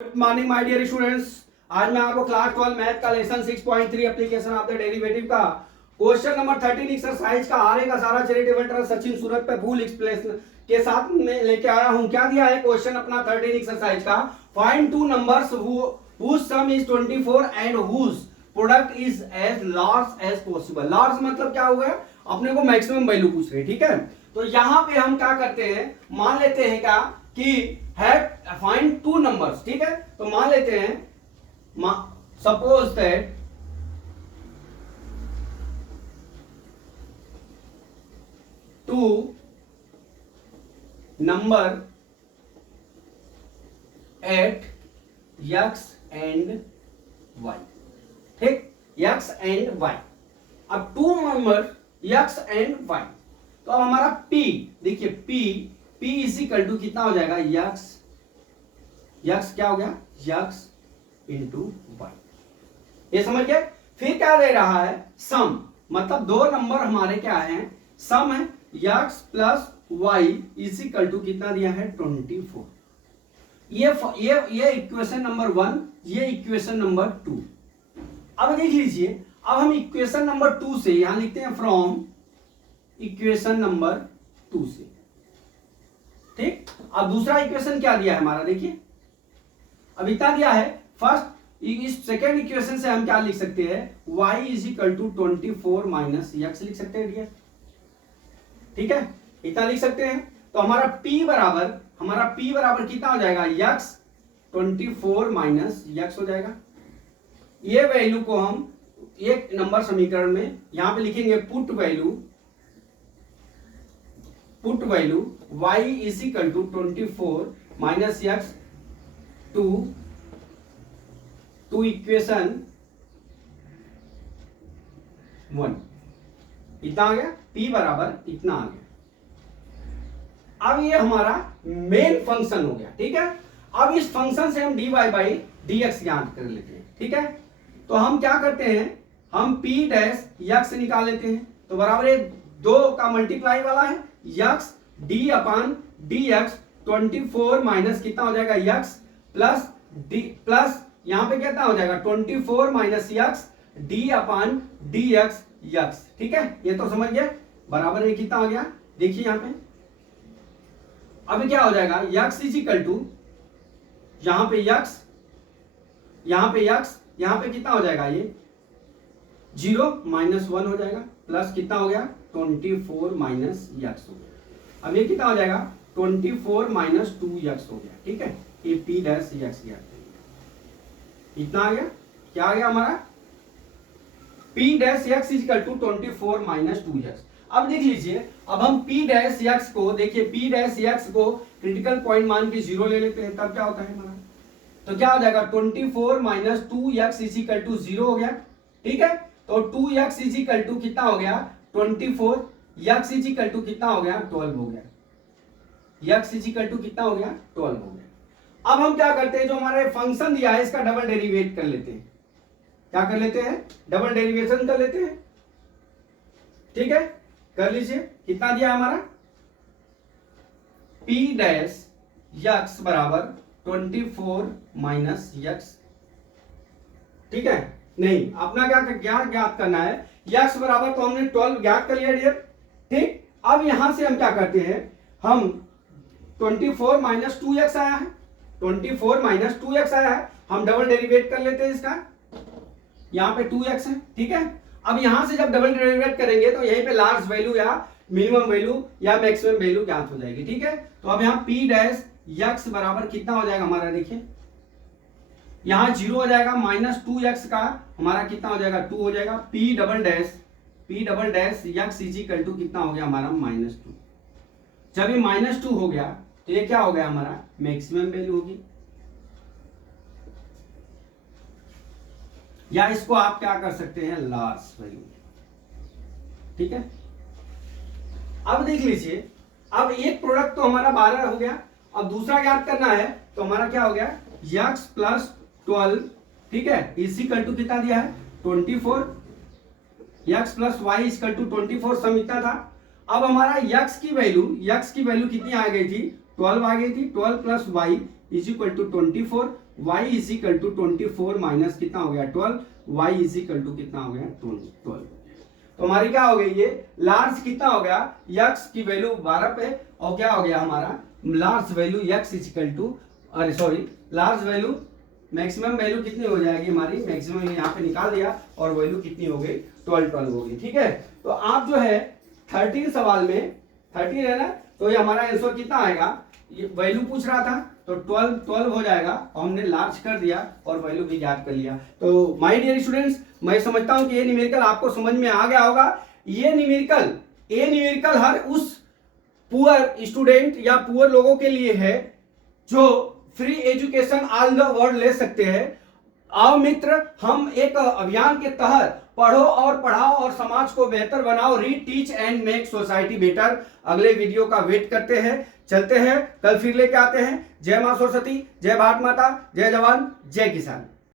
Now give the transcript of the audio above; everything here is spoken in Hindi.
Good morning my dear students. आज मैं आपको क्लास 12 मैथ का lesson 6.3 application of the derivative का क्वेश्चन नंबर 13 एक्सरसाइज का आरे का सारा चैरिटेबल ट्रस्ट सचिन सूरत पे फुल एक्सप्लेनेशन के साथ में लेके आया हूं। क्या दिया है क्वेश्चन अपना 13 एक्सरसाइज का, find two numbers whose sum is 24 and whose product is as large as possible. Large मतलब क्या हुआ, अपने को मैक्सिमम वैल्यू पूछ रहे, ठीक है। तो यहां पे हम क्या करते हैं, मान लेते हैं क्या कि है फाइंड टू नंबर्स, ठीक है। तो मान लेते हैं suppose that two number at x and y, ठीक, x एंड y। अब two number x and y, तो अब हमारा p देखिए p इज इक्वल टू कितना हो जाएगा, x क्या हो गया, x इंटू y। ये समझ गए। फिर क्या दे रहा है, सम, मतलब दो नंबर हमारे क्या है, सम है, x plus y is equal to कितना दिया है, 24। ये इक्वेशन नंबर 1, ये इक्वेशन नंबर 2। अब देख लीजिए, अब हम इक्वेशन नंबर 2 से यहां लिखते हैं फ्रॉम इक्वेशन नंबर 2 से, ठीक। अब दूसरा इक्वेशन क्या दिया है हमारा, देखिए अब इतना दिया है। फर्स्ट इस सेकेंड इक्वेशन से हम क्या लिख सकते हैं, y is equal to 24 minus x लिख सकते हैं डियर, ठीक है, इतना लिख सकते हैं। तो हमारा p बराबर कितना हो जाएगा, x 24 माइनस x हो जाएगा। ये वैल्यू को हम एक नंबर समीकरण में यहां पे लिखेंगे, put value y is equal to 24 minus x to equation 1। इतना आ गया, p बराबर इतना आ गया। अब ये हमारा मेन फंक्शन हो गया, ठीक है। अब इस फंक्शन से हम dy बाई dx ज्ञात कर लेते हैं, ठीक है। तो हम क्या करते हैं, हम p डैश x निकाल लेते हैं। तो बराबर ये दो का मल्टीप्लाई वाला है, x d अपान dx 24 माइनस कितना हो जाएगा, x प्लस d प्लस यहां पे कितना हो जाएगा, 24 माइनस x d अपान dx x, ठीक है। ये तो समझ गए, बराबर ये कितना आ गया, देखिए यहां पे। अब क्या हो जाएगा, x इज इक्वल टू यहां पे x, यहां पे कितना हो जाएगा, ये 0 माइनस 1 हो जाएगा, प्लस कितना हो गया, 24 माइनस x हो गया। अब ये कितना हो जाएगा, 24 माइनस 2x हो गया, ठीक है। ये p डैश x गया, इतना आ गया। क्या आ गया हमारा, p dash x is equal to 24 minus 2x। अब देख लीजिए, अब हम p डैश x को, देखिए p डैश x को क्रिटिकल पॉइंट मान के 0 ले लेते हैं, तब क्या होता है हमारा, तो क्या हो जाएगा, 24 minus 2x is equal to 0 हो गया, ठीक है। तो 2x इज इक्वल टू कितना हो गया, 24, x इज इक्वल टू कितना हो गया, 12 हो गया, x इज इक्वल टू कितना हो गया, 12 हो गया। अब हम क्या करते हैं, जो हमारे फंक्शन दिया है इसका डबल डेरिवेट कर लेते हैं। क्या कर लेते हैं, डबल डेरिवेशन कर लेते हैं, ठीक है। कर लीजिए, कितना दिया हमारा, p डैश x बराबर 24 माइनस x, ठीक है। नहीं, अपना क्या ज्ञात करना है, x बराबर तो हमने 12 ज्ञात कर लिया डियर, ठीक। अब यहां से हम क्या करते हैं, हम 24 माइनस 2x आया है, 24 माइनस 2x आया है, हम डबल डेरिवेट कर लेते हैं इसका, यहां पे 2x है, ठीक है। अब यहां से जब डबल डेरिवेट करेंगे तो यहीं पे लार्ज वैल्यू या मिनिमम वैल्यू या मैक्सिमम वैल्यू ज्ञात हो जाएगी, ठीक है। तो अब यहां p डैश x बराबर कितना हो जाएगा हमारा, देखिए यहां 0 हो जाएगा, माइनस 2x का हमारा कितना हो जाएगा, 2 हो जाएगा। p double dash x is equal to कितना हो गया हमारा, -2। जब ये -2 हो गया तो ये क्या हो गया हमारा, मैक्सिमम वैल्यू होगी, या इसको आप क्या कर सकते हैं, लार्ज वैल्यू, ठीक है। अब देख लीजिए, अब एक प्रोडक्ट तो हमारा 12 हो गया, अब दूसरा ज्ञात करना है, तो हमारा क्या हो गया, x प्लस 12, ठीक है, इज इक्वल टू कितना दिया है, 24, x plus y is equal to 24, sum इतना था। अब हमारा x की वैल्यू कितनी आ गई थी, 12 आ गई थी। 12 plus y is equal to 24, y is equal to 24 minus कितना हो गया 12, y इज इक्वल टू कितना हो गया 12। तो हमारी क्या हो गई ये लार्ज कितना हो गया x की वैल्यू 12 पे, और क्या हो गया हमारा large value x is equal to, अरे sorry large value maximum value कितनी हो जाएगी हमारी, मैक्सिमम यहाँ पे निकाल दिया और वैल्यू कितनी हो गई 12 हो गई। ठीक है, तो आप जो है 13 सवाल में 13 है ना, तो ये हमारा आंसर कितना आएगा, ये वैल्यू पूछ रहा था तो 12 हो जाएगा और हमने लार्ज कर दिया और वैल्यू भी ज्ञात कर लिया। तो माय डियर स्टूडेंट्स, मैं समझता हूं कि ये न्यूमेरिकल आपको समझ में आ गया होगा। ये न्यूमेरिकल हर उस पुअर स्टूडेंट या पुअर लोगों के लिए है जो free education all the world ले सकते हैं। आओ मित्र, हम एक अभियान के तहत पढ़ो और पढ़ाओ और समाज को बेहतर बनाओ, read teach and make society better. अगले वीडियो का वेट करते हैं, चलते हैं, कल फिर लेके आते हैं। जय मां सरस्वती, जय भारत माता, जय जवान, जय किसान।